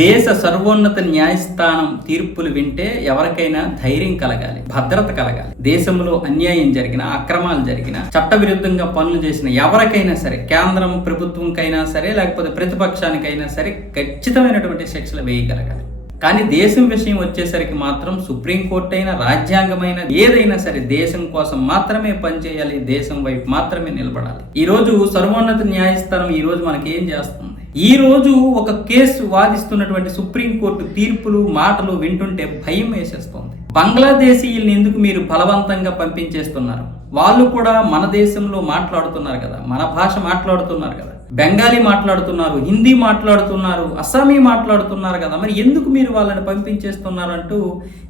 దేశ సర్వోన్నత న్యాయస్థానం తీర్పులు వింటే ఎవరికైనా ధైర్యం కలగాలి భద్రత కలగాలి. దేశంలో అన్యాయం జరిగిన అక్రమాలు జరిగిన చట్టవిరుద్ధంగా పనులు చేసిన ఎవరికైనా సరే కేంద్రం ప్రభుత్వంకైనా సరే లేకపోతే ప్రతిపక్షానికైనా సరే ఖచ్చితమైనటువంటి శిక్షలు వేయగలగాలి. కానీ దేశం విషయం వచ్చేసరికి మాత్రం సుప్రీంకోర్టు అయినా రాజ్యాంగమైన ఏదైనా సరే దేశం కోసం మాత్రమే పనిచేయాలి దేశం వైపు మాత్రమే నిలబడాలి. ఈ రోజు సర్వోన్నత న్యాయస్థానం ఈ రోజు చేస్తుంది? ఈ రోజు ఒక కేసు వాదిస్తున్నటువంటి సుప్రీంకోర్టు తీర్పులు మాటలు వింటుంటే భయం వేసేస్తుంది. బంగ్లాదేశీయుల్ని ఎందుకు మీరు బలవంతంగా పంపించేస్తున్నారు? వాళ్ళు కూడా మన దేశంలో మాట్లాడుతున్నారు కదా మన భాష మాట్లాడుతున్నారు కదా బెంగాలీ మాట్లాడుతున్నారు హిందీ మాట్లాడుతున్నారు అస్సామీ మాట్లాడుతున్నారు కదా మరి ఎందుకు మీరు వాళ్ళని పంపించేస్తున్నారు అంటూ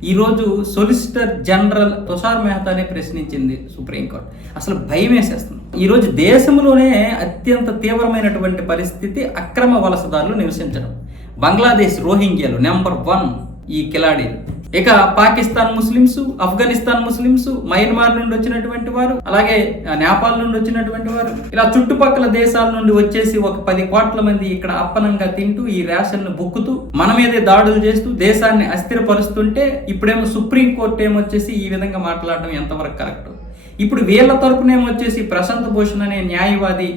ఈరోజు సొలిసిటర్ జనరల్ తుషార్ మెహతానే ప్రశ్నించింది సుప్రీంకోర్టు. అసలు భయం వేసేస్తుంది. ఈరోజు దేశంలోనే అత్యంత తీవ్రమైనటువంటి పరిస్థితి అక్రమ వలసదారులు నివసించడం. బంగ్లాదేశ్ రోహింగ్యాలు నెంబర్ వన్ ఈ కిలాడీలు. ఇక Pakistan Muslims Afghanistan Muslims Myanmar నుండి వచ్చినటువంటి వారు అలాగే నేపాల్ నుండి వచ్చినటువంటి వారు ఇలా చుట్టుపక్కల దేశాల నుండి వచ్చేసి ఒక పది కోట్ల మంది ఇక్కడ అప్పనంగా తింటూ ఈ రేషన్ను బుక్కుతూ మన మీదే దాడులు చేస్తూ దేశాన్ని అస్థిరపరుస్తుంటే ఇప్పుడేమో సుప్రీం కోర్టు ఏమొచ్చేసి ఈ విధంగా మాట్లాడడం ఎంతవరకు కరెక్ట్? ఇప్పుడు వీళ్ళ తరపునేమొచ్చేసి ప్రశాంత్ భూషణ్ అనే న్యాయవాది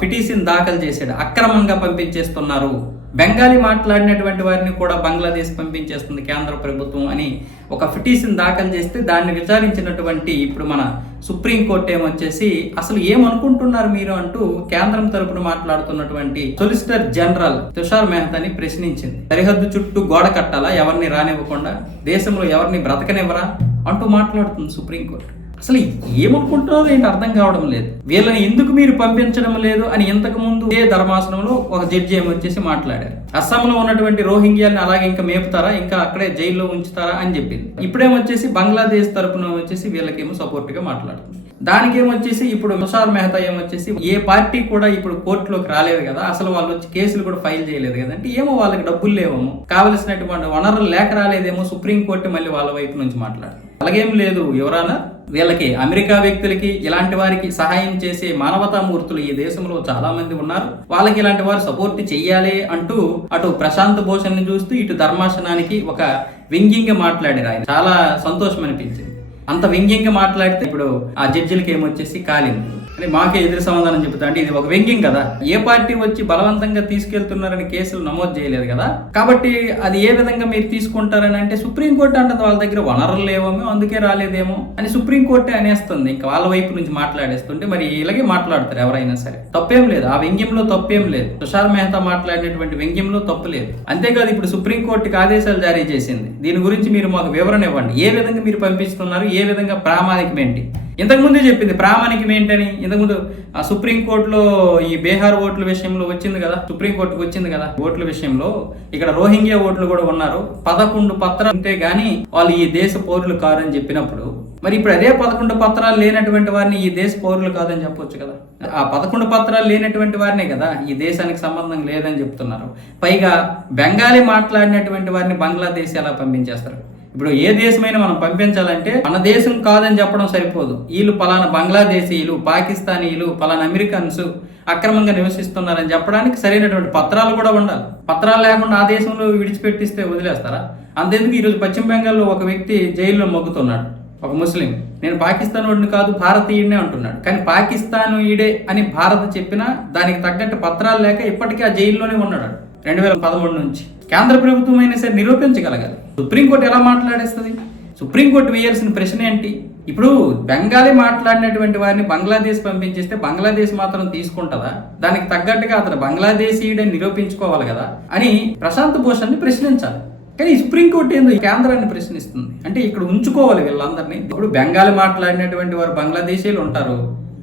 పిటిషన్ దాఖలు చేశాడు అక్రమంగా పంపించేస్తున్నారు. బెంగాలీ మాట్లాడినటువంటి వారిని కూడా బంగ్లాదేశ్ పంపించేస్తుంది కేంద్ర ప్రభుత్వం అని ఒక పిటిషన్ దాఖలు చేస్తే దాన్ని విచారించినటువంటి ఇప్పుడు మన సుప్రీంకోర్టు ఏమొచ్చేసి అసలు ఏమనుకుంటున్నారు మీరు? అంటూ కేంద్రం తరపున మాట్లాడుతున్నటువంటి సొలిసిటర్ జనరల్ తుషార్ మెహతాని ప్రశ్నించింది. సరిహద్దు చుట్టూ గోడ కట్టాలా? ఎవరిని రానివ్వకుండా? దేశంలో ఎవరిని బ్రతకనివ్వరా? అంటూ మాట్లాడుతుంది సుప్రీంకోర్టు అసలు ఏమనుకుంటున్నారో ఏంటి అర్థం కావడం లేదు. వీళ్ళని ఎందుకు మీరు పంపించడం లేదు అని ఇంతకు ముందు ఏ ధర్మాసనంలో ఒక జడ్జి ఏమి వచ్చేసి మాట్లాడారు. అస్సాంలో ఉన్నటువంటి రోహింగ్యాని అలాగే ఇంకా మేపుతారా? ఇంకా అక్కడే జైల్లో ఉంచుతారా అని చెప్పింది. ఇప్పుడేమొచ్చేసి బంగ్లాదేశ్ తరపున వచ్చేసి వీళ్ళకేమో సపోర్ట్గా మాట్లాడుతుంది దానికేమొచ్చేసి ఇప్పుడు ముషార్ మెహతా ఏమొచ్చేసి ఏ పార్టీ కూడా ఇప్పుడు కోర్టులోకి రాలేదు కదా అసలు వాళ్ళు వచ్చి కేసులు కూడా ఫైల్ చేయలేదు కదా అంటే ఏమో వాళ్ళకి డబ్బులు లేవేమో. కావలసినటువంటి వనరులు లేక రాలేదేమో సుప్రీం కోర్టు మళ్ళీ వాళ్ళ వైపు నుంచి మాట్లాడుతుంది. అలాగేం లేదు ఎవరైనా వీళ్ళకి అమెరికా వ్యక్తులకి ఇలాంటి వారికి సహాయం చేసే మానవతామూర్తులు ఈ దేశంలో చాలా మంది ఉన్నారు. వాళ్ళకి ఇలాంటి వారు సపోర్ట్ చెయ్యాలి అంటూ అటు ప్రశాంత్ భూషణ్ని చూస్తూ ఇటు ధర్మాసనానికి ఒక వ్యంగ్యంగా మాట్లాడారు ఆయన. చాలా సంతోషం అనిపించింది. అంత వ్యంగ్యంగా మాట్లాడితే ఇప్పుడు ఆ జడ్జిలకి ఏమొచ్చేసి కాలింది. అని మాకే ఎదురు సమాధానం చెబుతా అంటే ఇది ఒక వ్యంగ్యం కదా. ఏ పార్టీ వచ్చి బలవంతంగా తీసుకెళ్తున్నారని కేసులు నమోదు చేయలేదు కదా. కాబట్టి అది ఏ విధంగా మీరు తీసుకుంటారని అంటే సుప్రీంకోర్టు అంటుంది వాళ్ళ దగ్గర వనరులు లేవేమో అందుకే రాలేదేమో అని సుప్రీంకోర్టే అనేస్తుంది. ఇంకా వాళ్ళ వైపు నుంచి మాట్లాడేస్తుంటే మరి ఇలాగే మాట్లాడతారు ఎవరైనా సరే. తప్పేం లేదు. ఆ వ్యంగ్యంలో తప్పేం లేదు. తుషార్ మెహతా మాట్లాడినటువంటి వ్యంగ్యంలో తప్పు లేదు. అంతేకాదు ఇప్పుడు సుప్రీంకోర్టుకి ఆదేశాలు జారీ చేసింది. దీని గురించి మీరు మాకు వివరణ ఇవ్వండి. ఏ విధంగా మీరు పంపిస్తున్నారు ఏ విధంగా ప్రామాణికమేంటి? ఏంటి ఇంతకుముందే చెప్పింది ప్రామాణికం ఏంటని? ఇంతకుముందు ఆ సుప్రీంకోర్టులో ఈ బీహార్ ఓట్ల విషయంలో వచ్చింది కదా సుప్రీంకోర్టుకు వచ్చింది కదా ఓట్ల విషయంలో ఇక్కడ రోహింగ్యా ఓట్లు కూడా ఉన్నారు పదకొండు పత్రాలు ఉంటే గానీ వాళ్ళు ఈ దేశ పౌరులు కారని చెప్పినప్పుడు మరి ఇప్పుడు అదే పదకొండు పత్రాలు లేనటువంటి వారిని ఈ దేశ పౌరులు కాదని చెప్పొచ్చు కదా. ఆ పదకొండు పత్రాలు లేనటువంటి వారినే కదా ఈ దేశానికి సంబంధం లేదని చెప్తున్నారు. పైగా బెంగాలీ మాట్లాడినటువంటి వారిని బంగ్లాదేశ్ ఎలా పంపించేస్తారు? ఇప్పుడు ఏ దేశమైనా మనం పంపించాలంటే మన దేశం కాదని చెప్పడం సరిపోదు. వీళ్ళు పలానా బంగ్లాదేశీయులు పాకిస్తానీయులు పలానా అమెరికన్స్ అక్రమంగా నివసిస్తున్నారని చెప్పడానికి సరైనటువంటి పత్రాలు కూడా ఉండాలి. పత్రాలు లేకుండా ఆ దేశంలో విడిచిపెట్టిస్తే వదిలేస్తారా? అంతేందుకు ఈరోజు పశ్చిమ బెంగాల్లో ఒక వ్యక్తి జైల్లో మొగ్గుతున్నాడు. ఒక ముస్లిం. నేను పాకిస్తాన్ వాడిని కాదు భారతీయుడినే అంటున్నాడు. కానీ పాకిస్తాన్ ఈడే అని భారత్ చెప్పినా దానికి తగ్గట్టు పత్రాలు లేక ఇప్పటికీ ఆ జైల్లోనే ఉన్నాడు. రెండు వేల పదమూడు నుంచి కేంద్ర ప్రభుత్వం అయినా సరే నిరూపించగలగాలి. సుప్రీంకోర్టు ఎలా మాట్లాడేస్తుంది? సుప్రీంకోర్టు వేయాల్సిన ప్రశ్న ఏంటి? ఇప్పుడు బెంగాలీ మాట్లాడినటువంటి వారిని బంగ్లాదేశ్ పంపించేస్తే బంగ్లాదేశ్ మాత్రం తీసుకుంటుందా? దానికి తగ్గట్టుగా అతను బంగ్లాదేశీయుడని నిరూపించుకోవాలి కదా అని ప్రశాంత్ భూషణ్ని ప్రశ్నించాలి. కానీ సుప్రీంకోర్టు ఏందో కేంద్రాన్ని ప్రశ్నిస్తుంది. అంటే ఇక్కడ ఉంచుకోవాలి వీళ్ళందరినీ. ఇప్పుడు బెంగాలీ మాట్లాడినటువంటి వారు బంగ్లాదేశీయులు ఉంటారు.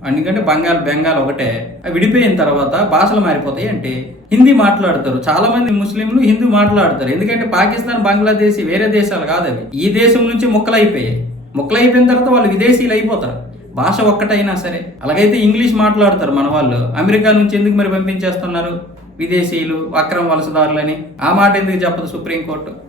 ఎందుకంటే బెంగాల్ బెంగాల్ ఒకటే. విడిపోయిన తర్వాత భాషలు మారిపోతాయి అంటే హిందీ మాట్లాడతారు. చాలా మంది ముస్లింలు హిందీ మాట్లాడతారు. ఎందుకంటే పాకిస్తాన్ బంగ్లాదేశ్ వేరే దేశాలు కాదు అవి. ఈ దేశం నుంచి ముక్కలైపోయాయి. ముక్కలైపోయిన తర్వాత వాళ్ళు విదేశీయులు అయిపోతారు. భాష ఒక్కటైనా సరే. అలాగైతే ఇంగ్లీష్ మాట్లాడతారు మన వాళ్ళు. అమెరికా నుంచి ఎందుకు మరి పంపించేస్తున్నారు? విదేశీయులు అక్రమ వలసదారులని. ఆ మాట ఎందుకు చెప్పదు సుప్రీంకోర్టు